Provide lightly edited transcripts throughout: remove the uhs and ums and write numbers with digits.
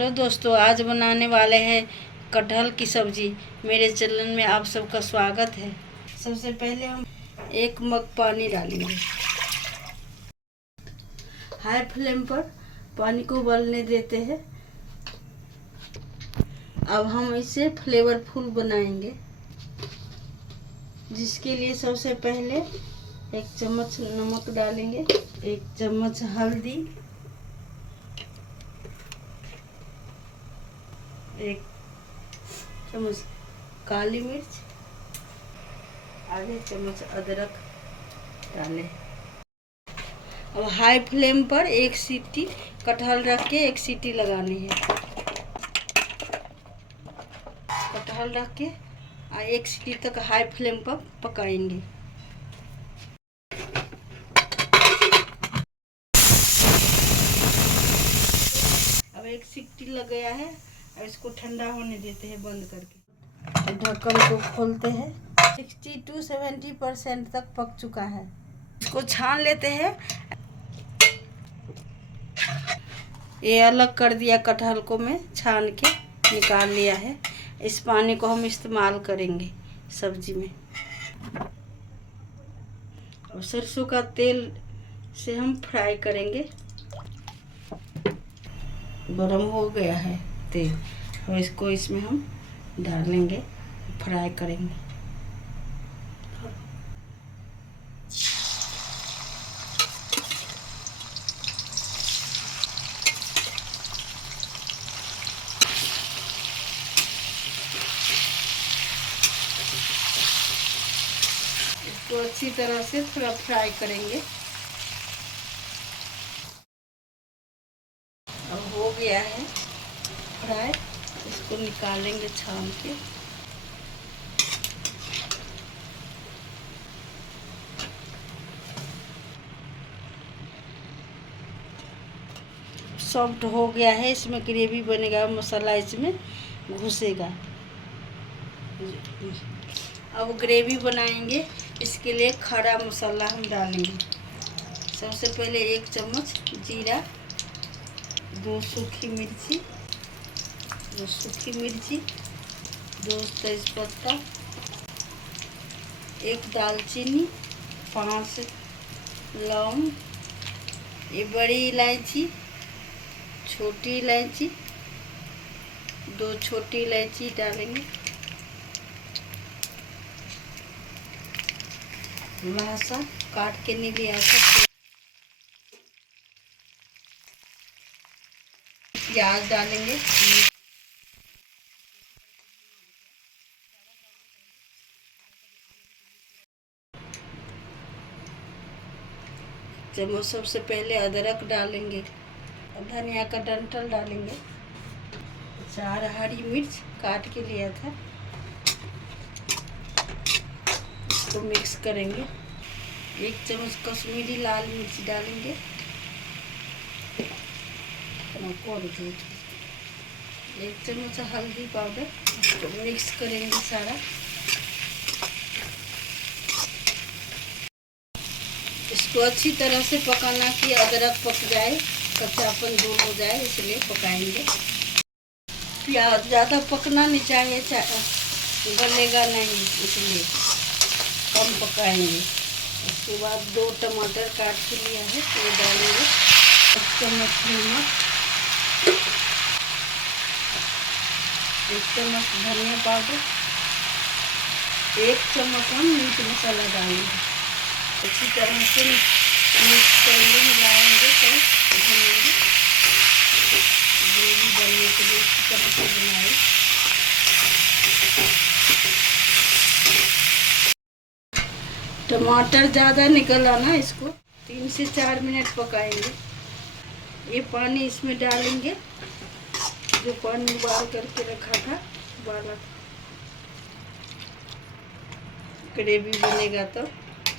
Hello दोस्तों, आज बनाने वाले हैं कटहल की सब्जी। मेरे चैनल में आप सबका स्वागत है। सबसे पहले हम 1 मग पानी डालेंगे। हाई फ्लेम पर पानी को उबलने देते हैं। अब हम इसे फ्लेवरफुल बनाएंगे, जिसके लिए सबसे पहले 1 चम्मच नमक डालेंगे, 1 चम्मच हल्दी, 1 चम्मच काली मिर्च, आधे चम्मच अदरक डालें। अब हाई फ्लेम पर 1 सीटी कटहल रख के 1 सीटी लगानी है। कटहल रख के 1 सीटी तक हाई फ्लेम पर पकाएंगे। अब 1 सीटी लग गया है। अब इसको ठंडा होने देते हैं बंद करके। ढक्कन को खोलते हैं। 60 to 70% तक पक चुका है। इसको छान लेते हैं। ये अलग कर दिया, कटहल को मैं छान के निकाल लिया है। इस पानी को हम इस्तेमाल करेंगे सब्जी में। और सरसों का तेल से हम फ्राई करेंगे। गरम हो गया है तेल, और इसको इसमें हम डालेंगे, फ्राई करेंगे। इसको अच्छी तरह से थोड़ा फ्राई करेंगे। अब हो गया है फ्राई, इसको निकालेंगे छान के। सॉफ्ट हो गया है, इसमें ग्रेवी बनेगा, मसाला इसमें घुसेगा। अब ग्रेवी बनाएंगे, इसके लिए खड़ा मसाला हम डालेंगे। सबसे पहले 1 चम्मच जीरा, 2 सूखी मिर्ची, 2 तेजपत्ता, 1 दालचीनी, 5 लौंग, ये बड़ी इलायची, छोटी इलायची, 2 छोटी इलायची डालेंगे। लहसुन काट के नहीं लिया था। प्याज डालेंगे। चम्मच सबसे पहले अदरक डालेंगे। धनिया का डंठल डालेंगे। 4 हरी मिर्च काट के लिया था, इसको मिक्स करेंगे। 1 चम्मच कश्मीरी लाल मिर्च डालेंगे। 1 चम्मच हल्दी पाउडर, इसको मिक्स करेंगे सारा। इसको अच्छी तरह से पकाना कि अदरक पक जाए, कच्चापन दूर हो जाए, इसलिए पकाएंगे। प्याज ज़्यादा पकना नहीं चाहिए, गलेगा नहीं, इसलिए कम पकाएंगे। उसके बाद 2 टमाटर काट के लिया है, ये डालेंगे। 1 चम्मच नमक, 1 चम्मच धनिया पाउडर, 1 चम्मच हम मीट मसाला डालेंगे। अच्छी तरह से मिक्स करेंगे, मिलाएंगे, तो भूनेंगे। ग्रेवी बनने के लिए अच्छी तरह से बनाए। टमाटर ज़्यादा निकल आना, इसको 3 से 4 मिनट पकाएंगे। ये पानी इसमें डालेंगे, जो पानी उबाल करके रखा था, उबाला था। ग्रेवी बनेगा तो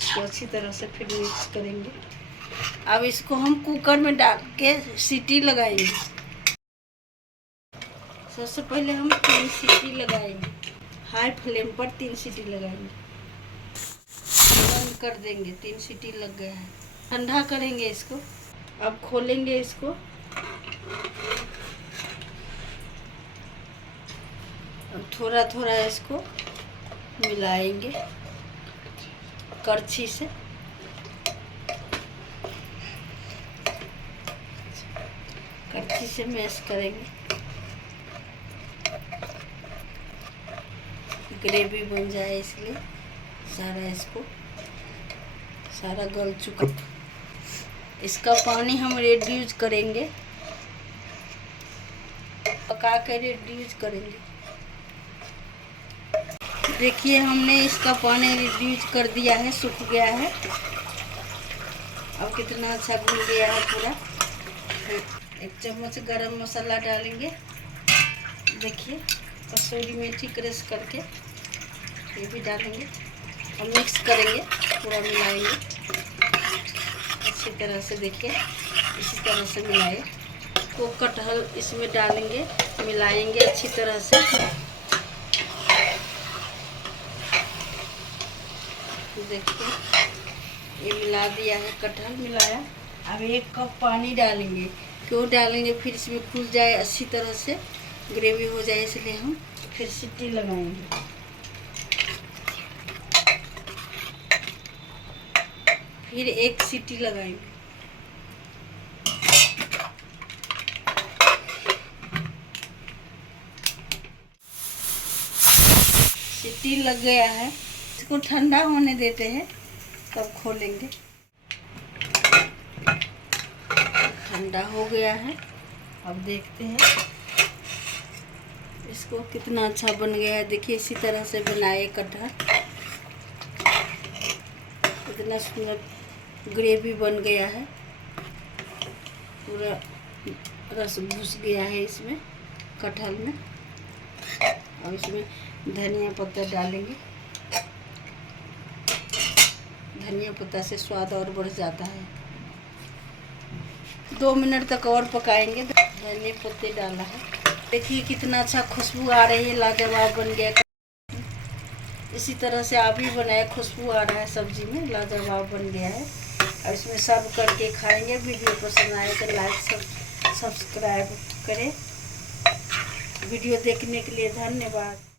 इसको अच्छी तरह से फिर मिक्स करेंगे। अब इसको हम कुकर में डाल के सीटी लगाएंगे। सबसे पहले हम 3 सीटी लगाएंगे। हाई फ्लेम पर 3 सीटी लगाएंगे, बंद कर देंगे। 3 सीटी लग गया है। ठंडा करेंगे इसको। अब खोलेंगे इसको। थोड़ा थोड़ा इसको मिलाएंगे करछी से। करछी से मैश करेंगे, ग्रेवी बन जाए इसलिए। सारा इसको सारा गल चुका, इसका पानी हम रिड्यूस करेंगे, पका कर रिड्यूस करेंगे। देखिए हमने इसका पानी रिड्यूस कर दिया है, सूख गया है। अब कितना अच्छा घुल गया है पूरा। एक चम्मच गरम मसाला डालेंगे, देखिए कसूरी मेथी क्रश करके ये भी डालेंगे और मिक्स करेंगे, पूरा मिलाएंगे अच्छी तरह से। देखिए इसी तरह से मिलाए तो कटहल इसमें डालेंगे, मिलाएंगे अच्छी तरह से। देखिए ये मिला दिया है, कटहल मिलाया। अब 1 कप पानी डालेंगे। क्यों डालेंगे? फिर इसमें फूल जाए अच्छी तरह से, ग्रेवी हो जाए, इसलिए हम फिर सीटी लगाएंगे। फिर 1 सीटी लगाएंगे। सीटी लग गया है, इसको ठंडा होने देते हैं तब खोलेंगे। ठंडा हो गया है, अब देखते हैं इसको कितना अच्छा बन गया है। देखिए इसी तरह से बनाए कटहल, कितना सुंदर ग्रेवी बन गया है, पूरा रस घुस गया है इसमें कटहल में। और इसमें धनिया पत्ता डालेंगे, धनिया पत्ता से स्वाद और बढ़ जाता है। 2 मिनट तक और पकाएंगे। धनिया पत्ते डाला है, देखिए कितना अच्छा खुशबू आ रही है, लाजवाब बन गया। इसी तरह से आप भी बनाए, खुशबू आ रहा है सब्जी में, लाजवाब बन गया है। और इसमें सर्व करके खाएंगे। वीडियो पसंद आए तो लाइक सब्सक्राइब करें। वीडियो देखने के लिए धन्यवाद।